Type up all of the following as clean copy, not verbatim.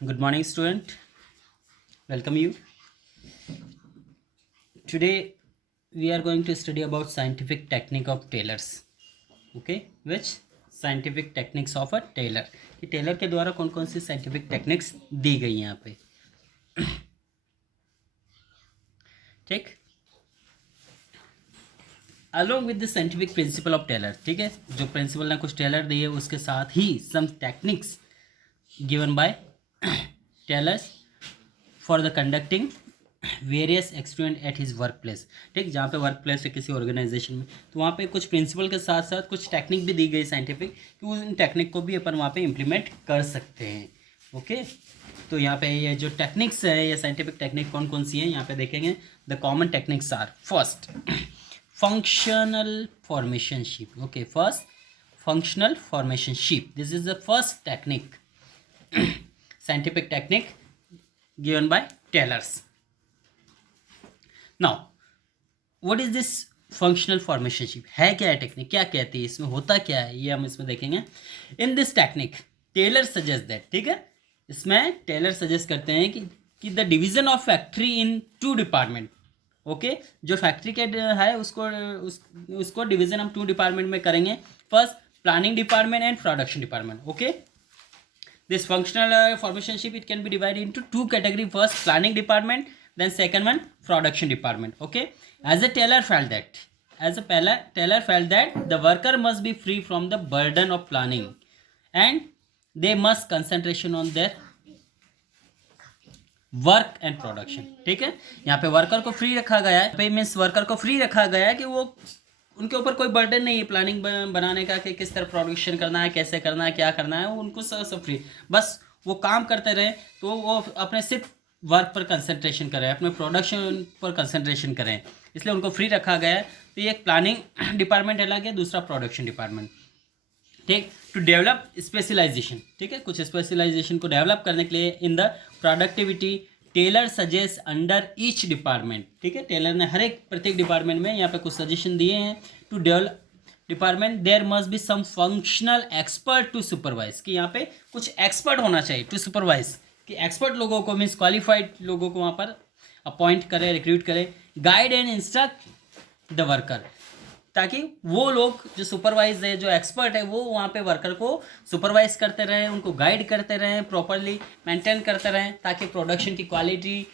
Good morning, student. Welcome you. Today we are going to study about scientific technique of tailors. Okay, which scientific techniques of a tailor. कि Taylor के द्वारा कौन कौन सी scientific techniques दी गई यहाँ पे. ठीक. Along with the scientific principle of Taylor. ठीक है, जो प्रिंसिपल ने कुछ टेलर दिए उसके साथ ही some techniques given by Taylors for the conducting various experiment at his work place. ठीक, जहाँ पे वर्क प्लेस है किसी ऑर्गेनाइजेशन में, तो वहाँ पे कुछ प्रिंसिपल के साथ साथ कुछ टेक्निक भी दी गई साइंटिफिक, कि उन टेक्निक को भी अपन वहाँ पे इम्प्लीमेंट कर सकते हैं. ओके, तो यहाँ पे ये जो टेक्निक्स है, ये साइंटिफिक टेक्निक कौन कौन सी हैं यहाँ पे देखेंगे. The common techniques are first functional formationship. Okay, first functional formationship. This is the first technique, scientific technique given by Taylors. Now, what is this functional formationship? है क्या है टेक्निक, क्या कहती है, इसमें होता क्या है, ये हम इसमें देखेंगे. In this technique Taylor suggest that. ठीक है, इसमें टेलर सजेस्ट करते हैं कि the division of factory in two department. Okay, जो फैक्ट्री के है उसको डिवीजन हम टू डिपार्टमेंट में करेंगे. First planning department and production department. Okay, this functional foremanship it can be divided into two category. First planning department, then second one production department. Okay, as a Taylor felt that the worker must be free from the burden of planning and they must concentration on their work and production. ठीक है, यहाँ पे worker को free रखा गया है, पे means worker को फ्री रखा गया है कि वो उनके ऊपर कोई बर्डन नहीं है प्लानिंग बनाने का, कि किस तरह प्रोडक्शन करना है, कैसे करना है, क्या करना है, उनको सब फ्री. बस वो काम करते रहे, तो वो अपने सिर्फ वर्क पर कंसंट्रेशन करें, अपने प्रोडक्शन पर कंसंट्रेशन करें, इसलिए उनको फ्री रखा गया है. तो ये एक प्लानिंग डिपार्टमेंट अलग है, दूसरा प्रोडक्शन डिपार्टमेंट. ठीक, टू डेवलप स्पेशलाइजेशन. ठीक है, कुछ स्पेशलाइजेशन को डेवलप करने के लिए in the productivity Taylor suggest under each department. ठीक है, टेलर ने हर एक प्रत्येक डिपार्टमेंट में यहाँ पे कुछ सजेशन दिए हैं. To develop department there must be some functional expert to supervise, कि यहाँ पे कुछ एक्सपर्ट होना चाहिए टू सुपरवाइज, कि एक्सपर्ट लोगों को मीन्स क्वालिफाइड लोगों को वहाँ पर अपॉइंट करें, रिक्रूट करें. Guide and instruct the worker, ताकि वो लोग जो सुपरवाइज है, जो एक्सपर्ट है, वो वहाँ पे वर्कर को सुपरवाइज करते रहें, उनको गाइड करते रहें, प्रॉपरली मेंटेन करते रहें, ताकि प्रोडक्शन की क्वालिटी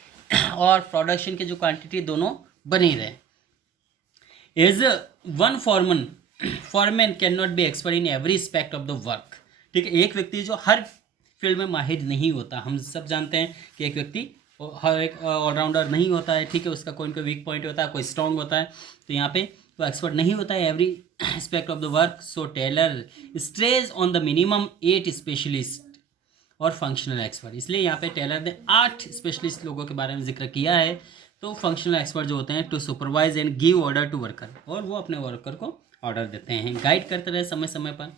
और प्रोडक्शन की जो क्वांटिटी दोनों बनी रहे. As one foreman can not be expert in every aspect of the work. ठीक है, एक व्यक्ति जो हर फील्ड में माहिर नहीं होता. हम सब जानते हैं कि एक व्यक्ति हर एक ऑलराउंडर नहीं होता है. ठीक है, उसका कोई कोई वीक पॉइंट होता है, कोई स्ट्रॉन्ग होता है, तो यहाँ पे तो एक्सपर्ट नहीं होता है every aspect of the work. So Taylor stress on the minimum 8 specialist और फंक्शनल एक्सपर्ट. इसलिए यहाँ पे टेलर ने 8 स्पेशलिस्ट लोगों के बारे में जिक्र किया है. तो फंक्शनल एक्सपर्ट जो होते हैं to supervise and give order to worker, और वो अपने वर्कर को ऑर्डर देते हैं, गाइड करते रहे समय समय पर.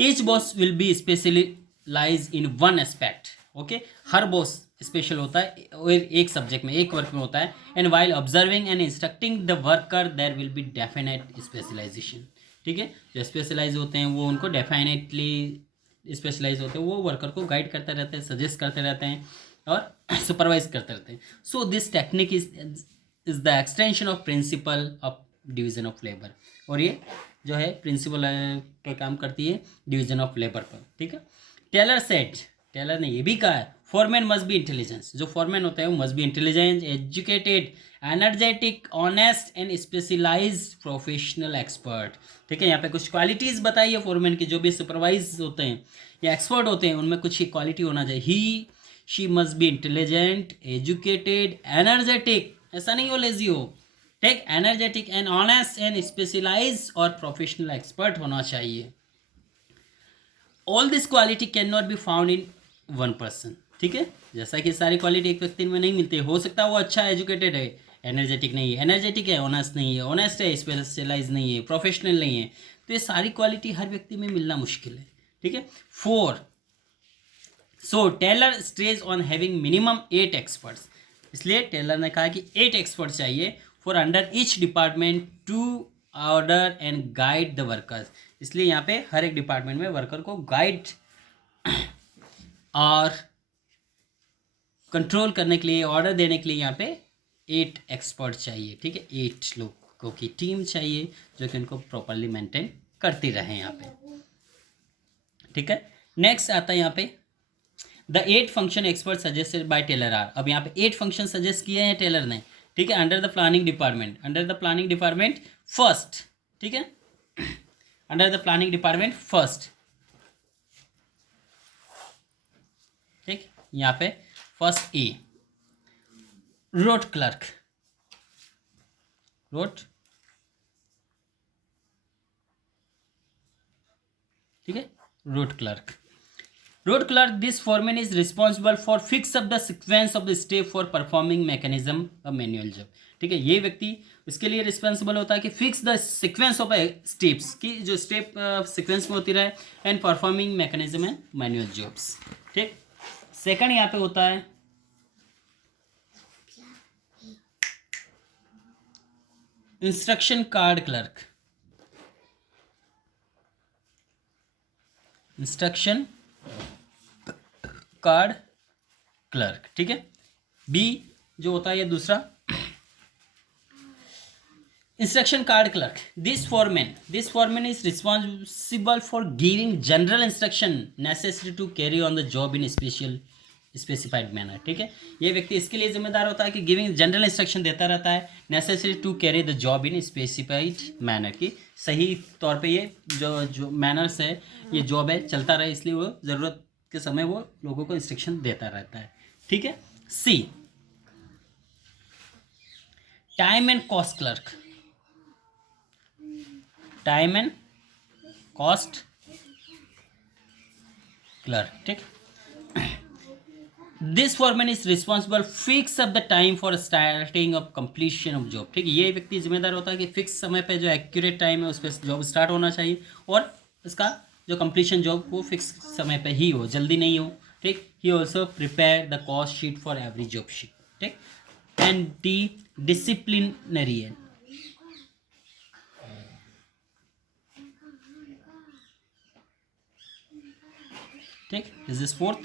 Each boss will be specialise in one aspect. Okay, हर बॉस स्पेशल होता है और एक सब्जेक्ट में, एक वर्क में होता है. And while observing and instructing the worker there will be definite specialisation. ठीक है, जो स्पेशलाइज होते हैं वो उनको डेफिनेटली स्पेशलाइज होते हैं, वो वर्कर को गाइड करते रहते हैं, सजेस्ट करते रहते हैं और सुपरवाइज करते रहते हैं. So this technique is the extension of principal of division of labour. और ये जो है प्रिंसिपल पे काम करती है डिवीजन ऑफ लेबर पर. ठीक है, टेलर ने ये भी कहा है फॉरमैन मस्ट बी इंटेलिजेंस. जो फॉरमैन होता है वो must be intelligent, educated, energetic, honest and specialised professional expert. ठीक है, यहाँ पे कुछ क्वालिटीज़ बताई है फॉरमैन की. जो भी सुपरवाइज होते हैं या एक्सपर्ट होते हैं उनमें कुछ ही क्वालिटी होना चाहिए. She must be intelligent, educated, energetic, ऐसा नहीं हो लेजी हो. ठीक, energetic and honest and specialised और प्रोफेशनल एक्सपर्ट होना चाहिए. All this quality can not be found in one person. ठीक है, जैसा कि सारी क्वालिटी एक व्यक्ति में नहीं मिलती. हो सकता है वो अच्छा एजुकेटेड है, एनर्जेटिक नहीं है, एनर्जेटिक है, ऑनेस्ट नहीं है, ऑनेस्ट है, स्पेशलाइज नहीं है, प्रोफेशनल नहीं है. तो ये सारी क्वालिटी हर व्यक्ति में मिलना मुश्किल है. ठीक है, 4 so Taylor stress on having minimum 8 experts. इसलिए टेलर ने कहा कि 8 एक्सपर्ट चाहिए for under each department to order and guide the workers. इसलिए यहाँ पे हर एक डिपार्टमेंट में वर्कर को गाइड और कंट्रोल करने के लिए, ऑर्डर देने के लिए यहाँ पे 8 एक्सपर्ट चाहिए, ठीक है, 8 लोगों की टीम चाहिए जो कि उनको प्रॉपरली मेंटेन करती रहे यहाँ पे, ठीक है। नेक्स्ट आता है यहाँ पे the 8 function expert suggested by Taylor are. अब यहाँ पे 8 फंक्शन सजेस्ट किए हैं टेलर ने, ठीक है, under the planning department, under the planning department first, ठीक है, under the planning department first, ठीक, यहाँ पे first A road clerk, road, ठीक है, road clerk, road clerk this foreman is responsible for fix up the sequence of the step for performing mechanism a manual job, ठीक है, ये व्यक्ति उसके लिए रिस्पॉन्सिबल होता है कि fix the sequence of steps की जो स्टेप सीक्वेंस में होती रहे and performing mechanism and manual jobs, ठीक। सेकंड यहाँ पे होता है instruction card clerk, instruction card clerk, ठीक है। बी जो होता है ये दूसरा instruction card clerk this foreman is responsible for giving general instruction necessary to carry on the job in specified manner, ठीक है, ये व्यक्ति इसके लिए जिम्मेदार होता है कि गिविंग जनरल इंस्ट्रक्शन देता रहता है necessary to carry the job in specified manner, की सही तौर पे ये जो मैनर्स है ये जॉब है चलता रहे, इसलिए वो ज़रूरत के समय वो लोगों को इंस्ट्रक्शन देता रहता है, ठीक है। C time and cost clerk, time and cost clerk, ठीक। This foreman is responsible fix up the time for starting of completion of job, ठीक है, ये व्यक्ति जिम्मेदार होता है कि फिक्स समय पे जो एक्यूरेट टाइम है उस पर जॉब स्टार्ट होना चाहिए और इसका जो कंप्लीशन जॉब वो फिक्स समय पे ही हो, जल्दी नहीं हो, ठीक। He also prepare the cost sheet for every job sheet, ठीक, एंड डी डिसिप्लिनरियन, ठीक, this is fourth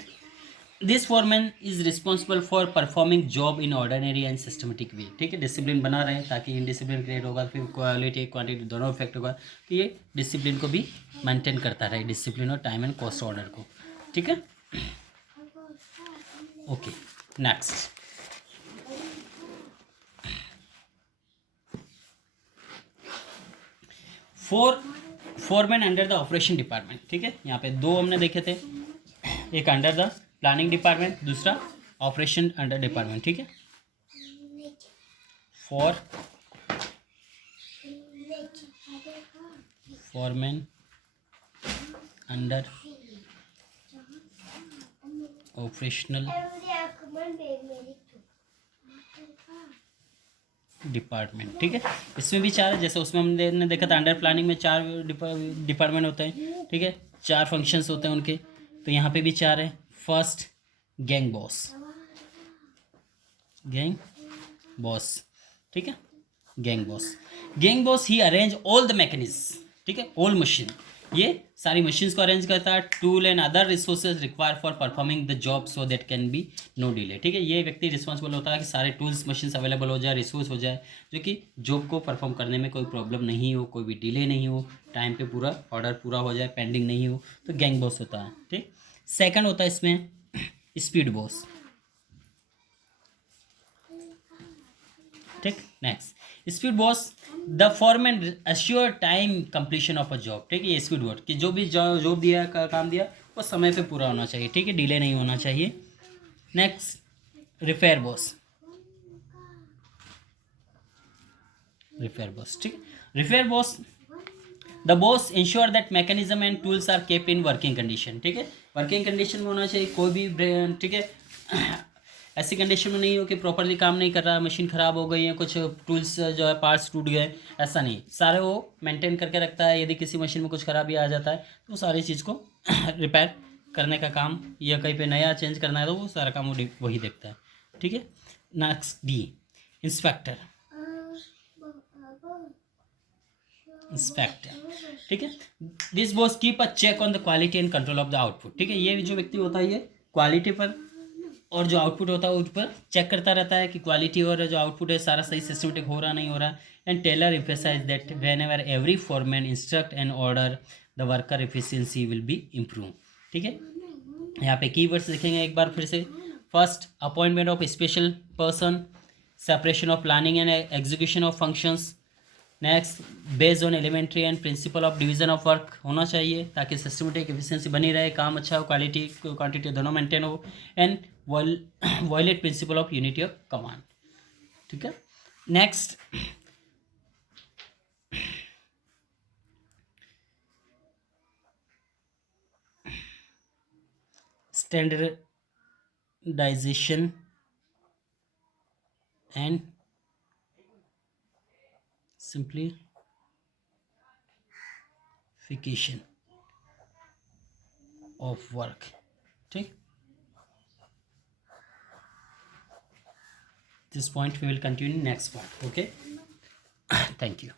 this foreman is responsible for performing job in ordinary and systematic way, ठीक है, डिसिप्लिन बना रहे ताकि इनडिसिप्लिन क्रिएट होगा, फिर क्वालिटी क्वांटिटी दोनों इफेक्ट होगा, तो ये डिसिप्लिन को भी मेंटेन करता रहे, डिसिप्लिन और टाइम एंड कॉस्ट ऑर्डर को, ठीक है। Okay next foreman under the operation department, ठीक है, यहाँ पे दो हमने देखे थे, एक अंडर द प्लानिंग डिपार्टमेंट, दूसरा ऑपरेशन अंडर डिपार्टमेंट, ठीक है। फोरमैन अंडर ऑपरेशनल डिपार्टमेंट, ठीक है, इसमें भी 4 है, जैसे उसमें हमने देखा था अंडर प्लानिंग में 4 डिपार्टमेंट होते हैं, ठीक है, 4 फंक्शंस होते हैं उनके, तो यहाँ पे भी 4 है। फर्स्ट गैंग बॉस, ठीक है, gang boss he arrange all the mechanism, ठीक है, ऑल मशीन, ये सारी मशीन्स को अरेंज करता है, tool and other resources require for performing the job so that can be no delay, ठीक है, ये व्यक्ति रिस्पॉन्सिबल होता है कि सारे टूल्स मशीन्स अवेलेबल हो जाए, रिसोर्स हो जाए, जो कि जॉब को परफॉर्म करने में कोई प्रॉब्लम नहीं हो, कोई भी डिले नहीं हो, टाइम पे पूरा ऑर्डर पूरा हो जाए, पेंडिंग नहीं हो, तो गैंग बॉस होता है, ठीक। सेकंड होता है इसमें स्पीड बॉस, ठीक। Next speed boss the foreman assure time completion of a job, ठीक है, ये स्पीड बॉस कि जो भी जॉब दिया काम दिया वो समय पे पूरा होना चाहिए, ठीक है, डिले नहीं होना चाहिए। नेक्स्ट रिपेयर बॉस, ठीक, repair boss the boss insure that mechanism and tools are kept in working condition, ठीक है, वर्किंग कंडीशन में होना चाहिए, कोई भी, ठीक है, ऐसी कंडीशन में नहीं हो कि प्रॉपरली काम नहीं कर रहा, मशीन ख़राब हो गई है, कुछ टूल्स जो है पार्ट्स टूट गए, ऐसा नहीं, सारे वो मेंटेन करके रखता है, यदि किसी मशीन में कुछ खराबी आ जाता है तो सारी चीज़ को रिपेयर करने का काम, या कहीं पे नया चेंज करना है तो वो सारा काम वही देखता है, ठीक है। नेक्स्ट डी इंस्पेक्टर, ठीक है, this boss keep a check on the quality and control of the output, ठीक है, ये जो व्यक्ति होता है ये क्वालिटी पर और जो आउटपुट होता है उस पर चेक करता रहता है कि क्वालिटी और जो आउटपुट है सारा सही सिस्टमेटिक हो रहा नहीं हो रहा. And Taylor emphasise that whenever every foreman instruct and order the worker efficiency will be improve. ठीक है, यहाँ पे कीवर्ड्स लिखेंगे एक बार फिर से. First, appointment of special person, separation of planning and execution of functions. Next, based on elementary and principle of division of work होना चाहिए ताकि सिस्टमेटिक एफिशिएंसी बनी रहे, काम अच्छा हो, क्वालिटी क्वांटिटी दोनों मेंटेन हो. And violate principle of unity of command. ठीक है. Next, standardisation and simplification of work. ठीक, this point we will continue next part. Okay. Thank you.